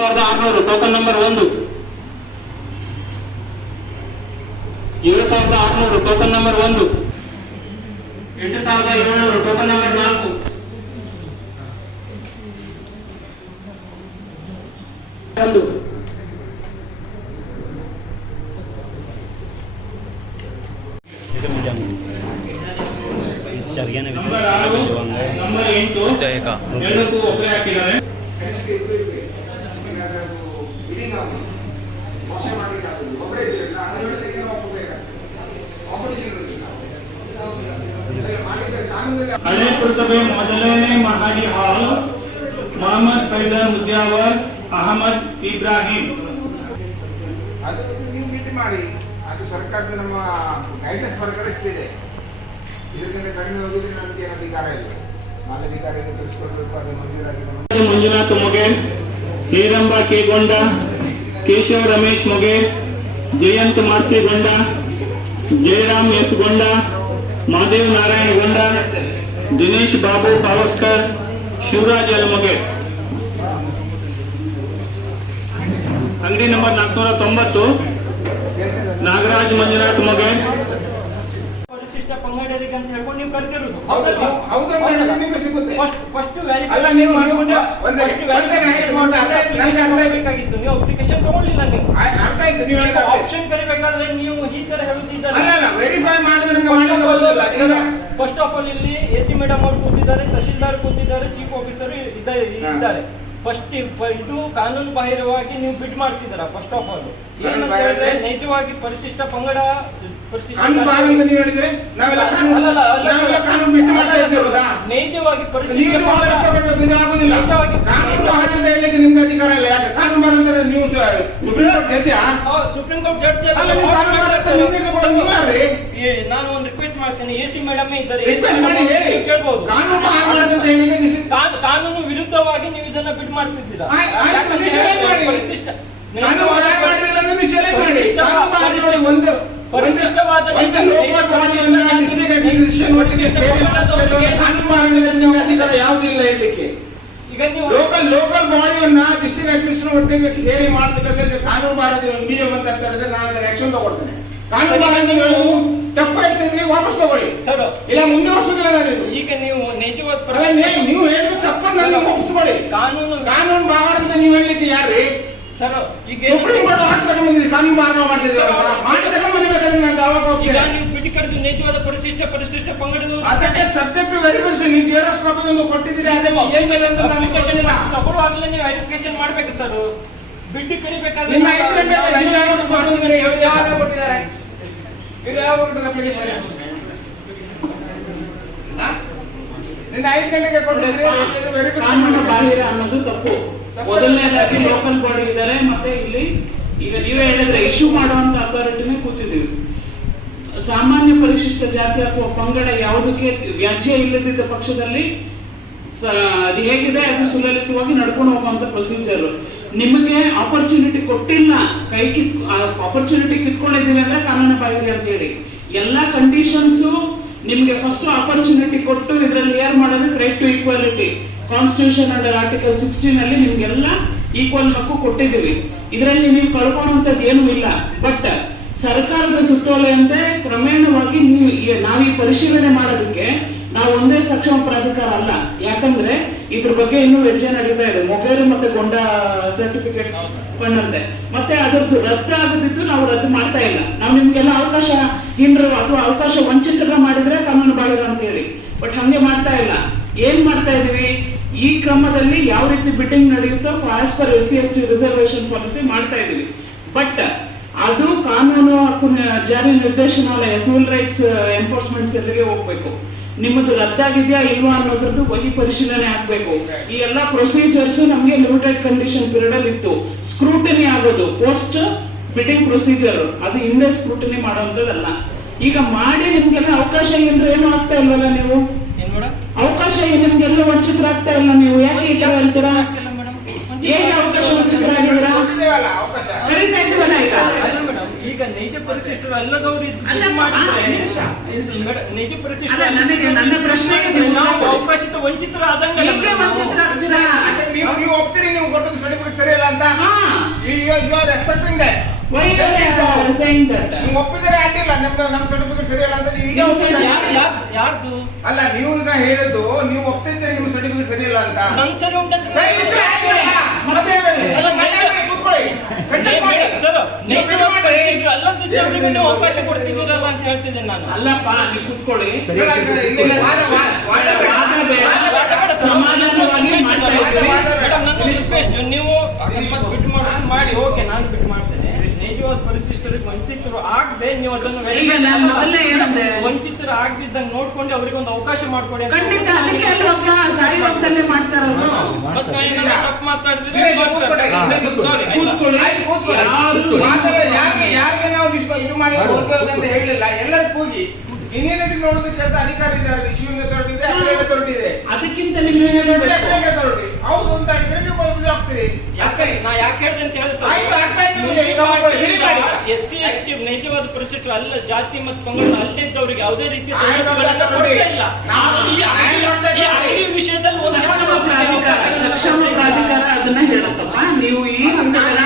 7600 token number 1, 7600 token number 1, 8700 token number 4, 1 number 6, number 8 ಎಲ್ಲಕ್ಕೂ ಒಬ್ಬರೇ ಹಾಕಿದ್ದಾರೆ. ಹಳೆ ಪುರಸಭೆ ಮೊದಲನೇ ಮಹಡಿ ಹಾಲ್ ಮೊಹಮ್ಮದ್ ಫೈಜಲ್ ಮುದ್ಯಾವರ್ ಅಹಮದ್ ಇಬ್ರಾಹಿಂ. ಅದು ನೀವು ಮೀಟ್ ಮಾಡಿ, ಅದು ಸರ್ಕಾರದ ನಮ್ಮ ಗೈಡ್ಲೈನ್ಸ್ ಪ್ರಕಾರ ಇಷ್ಟಿದೆ. ಇದಕ್ಕಿಂತ ಕಡಿಮೆ ಹೋಗಿದ್ರೆ ನಮಗೆ ಏನು ಅಧಿಕಾರ ಇಲ್ಲ. ಮಾಲಾಧಿಕಾರಿಗೆ ತಿಳಿಸ್ಕೊಡ್ಬೇಕು. ಅದು ಮಂಜೂರಾಗಿದೆ. ಮಂಜುನಾಥ್ ಮೊಗೇರ್, ಹೇರಂಬ ಕೆ ಗೊಂಡ, ಕೇಶವ್ ರಮೇಶ್ ಮೊಗೇರ್, ಜಯಂತ್ ಮಾಸ್ತಿ ಗೊಂಡ, ಜಯರಾಮ್ ಎಸ್ ಗೊಂಡ, ಮಾದೇವ್ ನಾರಾಯಣ್ ಗೊಂಡ, ದಿನೇಶ್ ಬಾಬು ಪಾವಸ್ಕರ್, ಶಿವರಾಜ್ ಎಲ್ ಮೊಗೇರ್. ಅಂಗಡಿ ನಂಬರ್ 490 ನಾಗರಾಜ್ ಮಂಜುನಾಥ್ ಮೊಗೇರ್. ಪರಿಶಿಷ್ಟ ಪಂಗಡರಿಗೆ ಅಂತ ಹೇಳ್ಕೊಂಡು ನೀವು ಕರೆದಿರೋದು ಬೇಕಾಗಿತ್ತು. ನೀವು ಅಪ್ಲಿಕೇಶನ್ ತಗೊಳ್ಳಿಲ್ಲ. ನೀವು ಆಪ್ಷನ್ ಕರಿಬೇಕಾದ್ರೆ ನೀವು ಈ ತರ ಹೇಳುತ್ತಿದ್ದಾರೆ. ಫಸ್ಟ್ ಆಫ್ ಆಲ್ ಇಲ್ಲಿ ಎಸಿ ಮೇಡಮ್ ಅವರು ಕೂತಿದ್ದಾರೆ, ತಹಶೀಲ್ದಾರ್ ಕೂತಿದ್ದಾರೆ, ಚೀಫ್ ಆಫೀಸರ್ ಇದ್ದಾರೆ. ಫಸ್ಟ್ ಇದು ಕಾನೂನು ಬಾಹಿರವಾಗಿ ನೀವು ಬಿಡ್ ಮಾಡ್ತಿದ್ದೀರಾ. ಫಸ್ಟ್ ಆಫ್ ಆಲ್ ಏನಂತ ಹೇಳಿದ್ರೆ ನೈಜವಾಗಿ ಪರಿಶಿಷ್ಟ ಪಂಗಡ ನೈಜವಾಗಿ ಪರಿಶಿಷ್ಟ ನಿಮ್ಗೆ ಅಧಿಕಾರ ಇಲ್ಲ. ಯಾಕೆ ಕಾನೂನು ಬಾರ ನೀವು ಸುಪ್ರೀಂ ಕೋರ್ಟ್ ಜಡ್ಜ್. ನಾನು ಒಂದು ರಿಕ್ವೆಸ್ಟ್ ಮಾಡ್ತೇನೆ, ಎಸಿ ಮೇಡಮ್ ಇದ್ದಾರೆ, ಕೇಳ್ಬೋದು. ಕಾನೂನು ವಿರುದ್ಧವಾಗಿ ನೀವು ಇದನ್ನ ಬಿಡ್ ಮಾಡ್ತಿದ್ದೀರಾ. ಪರಿಶಿಷ್ಟವಾದ ಯಾವುದಿಲ್ಲ ಹೇಳಲಿಕ್ಕೆ. ಈಗ ನೀವು ಲೋಕಲ್ ಬಾಡಿಯನ್ನ ಡಿಸ್ಟ್ರಿಕ್ಟ್ ಅಡ್ಮಿನಿಸ್ಟ್ರೇಷನ್ ಒಟ್ಟಿಗೆ ಸೇರಿ ಮಾಡ್ತಕ್ಕಂಥ ಕಾನೂನು ಬಾರದ ಮೀಡಿಯಂ ಅಂತ ಹೇಳ್ತಾರೆ. ನಾನು ಆಕ್ಷನ್ ತಗೊಳ್ತೇನೆ. ಕಾನೂನು ಬಾರ ನೀವು ತಪ್ಪ ಹೇಳ್ತಿದ್ರೆ ವಾಪಸ್ ತಗೊಳ್ಳಿ ಸರ್, ಇಲ್ಲ ಮುಂದೆ ವರ್ಷದಿಲ್ಲ. ಈಗ ನೀವು ನೈಜವಾದ ನೀವು ಹೇಳಿದ ತಪ್ಪನ್ನು ಒಪ್ಪಿಸ್ಕೊಳ್ಳಿ. ಕಾನೂನು ಬಾರ ಅಂತ ನೀವು ಹೇಳಲಿಕ್ಕೆ ಯಾರ್ರಿ ಸರ್? ಈಗ ಸುಪ್ರೀಂ ಕೋರ್ಟ್ ಆರ್ಡರ್ ತಗೊಂಡ್ಬಂದಿದೆ, ಕಾನೂನು ಬಾರ ಮಾಡಿ ತಗೊಂಡ್ಬಂದಿಬೇಕಾದ್ರೆ ನಾನು ಅವಾಗ ಈಗ ನೀವು ಬಿಟ್ಟು ಕರೆದು ನೈಜವಾದ ಪರಿಶಿಷ್ಟ ಪಂಗಡದ ಅದಕ್ಕೆ ಸಬ್ಜೆಕ್ಟ್ ವೆರಿಫಿಕೇಶನ್ ನೀವು ಜೆರಾಕ್ಸ್ ಕಾಪಿ ಒಂದು ಕೊಟ್ಟಿದ್ದೀರಿ. ಅದಕ್ಕೆ ಏನ್ ಮೇಲೆ ಅಂತ ತಗೊಳ್ಳುವಾಗಲೇ ನೀವು ವೆರಿಫಿಕೇಶನ್ ಮಾಡ್ಬೇಕು ಸರ್. ಬಿಟ್ಟು ಕರಿಬೇಕಾದ್ರೆ ನಿಮ್ಮ 5 ಗಂಟೆ ನೀವು ಯಾವಾಗ ಕೊಟ್ಟಿದ್ದೀರಿ? ಯಾವಾಗ ಕೊಟ್ಟಿದ್ದಾರೆ? ಇದು ಯಾವಾಗ ಅಪ್ಲಿಕೇಶನ್ ನಿನ್ನ 5 ಗಂಟೆಗೆ ಕೊಟ್ಟಿದ್ದೀರಿ. ಕಾನೂನು ಬಾಹಿರ ಅನ್ನೋದು ತಪ್ಪು. ಮೊದಲನೇದಾಗಿ ಲೋಕಲ್ ಬಾಡಿ ಇದ್ದಾರೆ. ಮತ್ತೆ ಇಲ್ಲಿ ಈಗ ನೀವೇ ಹೇಳಿದ್ರೆ ಇಶ್ಯೂ ಮಾಡುವಂತ ಅಥಾರಿಟಿನೇ ಕೂತಿದ್ದೀವಿ. ಸಾಮಾನ್ಯ ಪರಿಶಿಷ್ಟ ಜಾತಿ ಅಥವಾ ಪಂಗಡ ಯಾವುದಕ್ಕೆ ವ್ಯಾಜ್ಯ ಇಲ್ಲದಿದ್ದ ಪಕ್ಷದಲ್ಲಿ ಅದು ಹೇಗಿದೆ ಅದು ಸುಲಲಿತವಾಗಿ ನಡ್ಕೊಂಡು ಹೋಗುವಂತ ಪ್ರೊಸೀಜರ್. ನಿಮಗೆ ಆಪರ್ಚುನಿಟಿ ಕೊಟ್ಟಿಲ್ಲ, ಆಪರ್ಚುನಿಟಿ ಕಿತ್ಕೊಂಡಿದ್ದೀವಿ ಅಂದ್ರೆ ಕಾನೂನು ಬಾಹಿರ ಅಂತ ಹೇಳಿ ಎಲ್ಲಾ ಕಂಡೀಷನ್ಸ್ ನಿಮ್ಗೆ ಫಸ್ಟ್ ಆಪರ್ಚುನಿಟಿ ಕೊಟ್ಟು ಇದರಲ್ಲಿ ಏರ್ ಮಾಡೋದಕ್ಕೆ right to equality constitution under article 16 ಅಲ್ಲಿ ನಿಮ್ಗೆಲ್ಲ ಈಕ್ವಲ್ ಹಕ್ಕು ಕೊಟ್ಟಿದ್ದೀವಿ. ಇದರಲ್ಲಿ ನೀವು ಕಳ್ಕೊಳ್ಳುವಂಥದ್ದು ಏನೂ ಇಲ್ಲ. ಬಟ್ ಸರ್ಕಾರದ ಸುತ್ತೋಲೆಯಂತೆ ಕ್ರಮೇಣವಾಗಿ ನಾವು ಈ ಪರಿಶೀಲನೆ ಮಾಡೋದಕ್ಕೆ ನಾವು ಒಂದೇ ಸಕ್ಷಮ ಪ್ರಾಧಿಕಾರ ಅಲ್ಲ. ಯಾಕಂದ್ರೆ ಇದ್ರ ಬಗ್ಗೆ ಇನ್ನೂ ಹೆಜ್ಜೆ ನಡೀತಾ ಇದೆ. ಮೊಗೇರು ಮತ್ತೆ ಗೊಂಡ ಸರ್ಟಿಫಿಕೇಟ್ ಬಂದಂತೆ ಮತ್ತೆ ಅದರದ್ದು ರದ್ದು ಆಗದಿದ್ದು ನಾವು ರದ್ದು ಮಾಡ್ತಾ ಇಲ್ಲ. ನಾವು ನಿಮ್ಗೆಲ್ಲ ಅವಕಾಶ ಅಥವಾ ಅವಕಾಶ ವಂಚಿತರ ಮಾಡಿದ್ರೆ ಕಾನೂನು ಬಾಹಿರ ಅಂತ ಹೇಳಿ, ಬಟ್ ಹಂಗೆ ಮಾಡ್ತಾ ಇಲ್ಲ. ಏನ್ ಮಾಡ್ತಾ ಇದೀವಿ, ಈ ಕ್ರಮದಲ್ಲಿ ಯಾವ ರೀತಿ ಬಿಡ್ಡಿಂಗ್ ನಡೆಯುತ್ತೋ as per SC/ST reservation policy ಮಾಡ್ತಾ ಇದೀವಿ. ಬಟ್ ಅದು ಕಾನೂನು ಜಾರಿ ನಿರ್ದೇಶನಾಲಯ ಸಿವಿಲ್ ರೈಟ್ಸ್ ಎನ್ಫೋರ್ಸ್ಮೆಂಟ್ ಸೆಲ್ಗೆ ಹೋಗ್ಬೇಕು. ನಿಮ್ಮದು ರದ್ದಾಗಿದೆಯಾ ಇಲ್ವಾ ಅನ್ನೋದ್ರದ್ದು ಈ ಪರಿಶೀಲನೆ ಆಗ್ಬೇಕು. ಈ ಎಲ್ಲಾ ಪ್ರೊಸೀಜರ್ಸ್ ನಮ್ಗೆ ಲಿಮಿಟೆಡ್ ಕಂಡೀಷನ್ ಪೀರಿಯಡ್ ಅಲ್ಲಿ ಇತ್ತು. ಸ್ಕ್ರೂಟಿನಿ ಆಗೋದು ಪೋಸ್ಟ್ ಬಿಡ್ಡಿಂಗ್ ಪ್ರೊಸೀಜರ್, ಅದು ಹಿಂದೆ ಸ್ಕ್ರೂಟಿನಿ ಮಾಡುವಂತದ್ದಲ್ಲ. ಈಗ ಮಾಡಿ ನಿಮ್ಗೆಲ್ಲ ಅವಕಾಶ ಇಲ್ಲದ್ರೆ ಏನು ಆಗ್ತಾ ಇಲ್ವಲ್ಲ ನೀವು? ಅವಕಾಶ ನಿಮ್ಗೆಲ್ಲ ವಂಚಿತರಾಗ್ತಾ ಇಲ್ಲ. ನೀವು ಯಾಕೆ ಈ ತರ ಹೇಳ್ತೀರಾ? ಹೇಗೆ ಅವಕಾಶ ವಂಚಿತರಾಗಿದ್ದೀರಾ? ಕರೀತಾ ಇದ್ದೀವಲ್ಲ ಈಗ ಈಗ ನೈಜ ಪರಿಶಿಷ್ಟರು ಅಲ್ಲದವರು ಇದು ಅಲ್ಲ, ಮಾಡಿದ್ರೆ ನಿಮಿಷ. ನೈಜ ಪರಿಶಿಷ್ಟರು ಅಲ್ಲ, ನನಗೆ ನನ್ನ ಪ್ರಶ್ನೆಗೆ ನೀವು ನಾವು ಉತ್ತರ ಕೊಡಿ. ಅವಕಾಶದ ವಂಚಿತರಾದಂಗೆ ಹೇಗೆ ವಂಚಿತರಾಗ್ತೀರಾ? ನೀವು ಒಪ್ತೀರಿ ನೀವು ಕೊಟ್ಟದ್ದು ಸರ್ಟಿಫಿಕೇಟ್ ಸರಿ ಇಲ್ಲ ಅಂತ ಹಾ. You are accepting that Why you are saying that? ನೀವು ಒಪ್ಪಿದರೆ ಅಡ್ಡಿಲ್ಲ ನಮ್ಮ ಸರ್ಟಿಫಿಕೇಟ್ ಸರಿ ಇಲ್ಲ ಅಂತ ನೀವು ಈಗ ಒಪ್ಪಿದ್ದೀರಿ. ಯಾರ್ದು ಅಲ್ಲ ನೀವು ಈಗ ಹೇಳಿದ್ದು ನೀವು ಒಪ್ತಿದ್ರೆ ನಿಮ್ಮ ಸರ್ಟಿಫಿಕೇಟ್ ಸರಿ ಇಲ್ಲ ಅಂತ ನನ್ ಸರಿ ಉಂಟಂತ ಸರಿ ಇದ್ರೆ ಆಯ್ತಲ್ಲ. ಮತ್ತೆ ಮಾತಾಡಿ, ಕೂತ್ಕೊಳ್ಳಿ. ಕಂಟೆಸ್ಟ್ ಮಾಡಿ. ಸರ್ ನೀವು ಬಿಡು ಮಾಡಿ. ಪರಿಶಿಷ್ಟರು ಅಲ್ಲದಿದ್ದವರಿಗೆ ನೀವು ಅವಕಾಶ ಕೊಡ್ತಿದ್ದೀರಲ್ಲ ಅಂತ ಹೇಳ್ತಿದ್ದೇನೆ ನಾನು. ಅಲ್ಲಪ್ಪ, ನೀವು ಕೂತ್ಕೊಳ್ಳಿ. ಇಲ್ಲಿ ವಾದ ಬೇಡ. ಸಮಾಧಾನವಾಗಿ ಮಾತಾಡಿ. ಮೇಡಮ್, ನನ್ನ ರಿಕ್ವೆಸ್ಟ್, ನೀವು ಅಕಸ್ಮಾತ್ ಬಿಟ್ಟು ಮಾಡಿ ಓಕೆ, ನಾನು ಬಿಟ್ಟು ಮಾಡ್ತೇನೆ. ನಿಜವಾದ ಪರಿಶಿಷ್ಟರಿಗೆ ವಂಚಿತರು ಆಗದೆ ನೀವು ಅದನ್ನು ಈಗ ನಾನು ಮೊದಲೇ ಹೇಳಿದೆ. ವಂಚಿತರು ಆಗದಿದ್ದಂಗೆ ನೋಡ್ಕೊಂಡು ಅವರಿಗೆ ಒಂದು ಅವಕಾಶ ಮಾಡ್ಕೊಡಿ ಅಂತ. ಖಂಡಿತ ಅದಕ್ಕೆ ಅಲ್ವಪ್ಪ ಸಾರಿ ಹೋಗ್ತಲ್ಲೇ ಮಾಡ್ತಾರಲ್ಲ. ಮತ್ತೆ ನಾನು ಏನಾದ್ರು ತಪ್ಪು ಮಾತಾಡಿದ್ರೆ ಸಾರಿ. ಕೂತ್ಕೊಳ್ಳಿ. ಆಯ್ತು, ಕೂತ್ಕೊಳ್ಳಿ. ಯಾರು ಮಾತಾಡಿ. ಯಾರಿಗೆ ನಾವು ಇದು ಮಾಡಿ ಹೋಗ್ತೇವೆ ಅಂತ ಹೇಳಿಲ್ಲ. ಎಲ್ಲರೂ ಕೂಗಿ ಇಮ್ಯುನಿಟಿ ನೋಡೋದಕ್ಕೆ ಅಂತ ಅಧಿಕಾರ ಇದ್ದಾರೆ. ಇಶ್ಯೂಯಿಂಗ್ ಅಥಾರಿಟಿ ಇದೆ, ಅಪೀಲ್ ಅಥಾರಿಟಿ ಇದೆ. ಅದಕ್ಕಿಂತ ನಿಮಗೆ ಅಪೀಲ್ ಅಥಾರಿಟಿ ಹೌದು ಅಂತ ಹೇಳಿದ್ರೆ ನೀವು ಹೋಗ್ತೀರಿ. ಅಷ್ಟೇ. ನಾ ಯಾಕೆ ಹೇಳಿದೆ ಅಂತ ಹೇಳಿದ್ರೆ ಆಯ್ತು, ಅರ್ಥ ಆಯ್ತು ನಿಮಗೆ. ಈಗ ಹೇಳಿ ಮಾಡಿ. SC ST ನಿಜವಾದ ಪರಿಶಿಷ್ಟರು ಅಲ್ಲ, ಜಾತಿ ಮತ್ತು ಪಂಗಡ ಅಲ್ಲದಿದ್ದವರಿಗೆ ಯಾವುದೇ ರೀತಿಯ I am not ಸೌಲಭ್ಯಗಳನ್ನು that ಕೊಡ್ತಾ ಇಲ್ಲ. I am not that ಈ ವಿಷಯದಲ್ಲಿ ಒಂದು ಸಕ್ಷಮ ಪ್ರಾಧಿಕಾರ ಅದನ್ನ ಹೇಳುತ್ತಪ್ಪ. ನೀವು ಈ ಹಂತದಲ್ಲಿ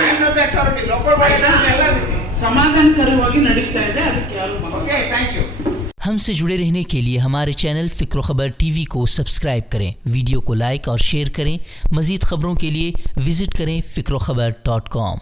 ಹೇಳೋದು ಲೋಕಲ್ ಬಾಡಿ ಎಲ್ಲ ಅದಕ್ಕೆ. ಸಮಾಧಾನಕರವಾಗಿ ನಡೀತಾ ಇದೆ. ಅದಕ್ಕೆ ಯಾರು ಓಕೆ, ಥ್ಯಾಂಕ್ ಯು. हमसे जुड़े रहने के लिए हमारे चैनल फ़िक्र ख़बर TV को सब्सक्राइब करें, वीडियो को लाइक और शेयर करें। मज़ीद ख़बरों के लिए विज़िट करें फ़िक्रखबर.com।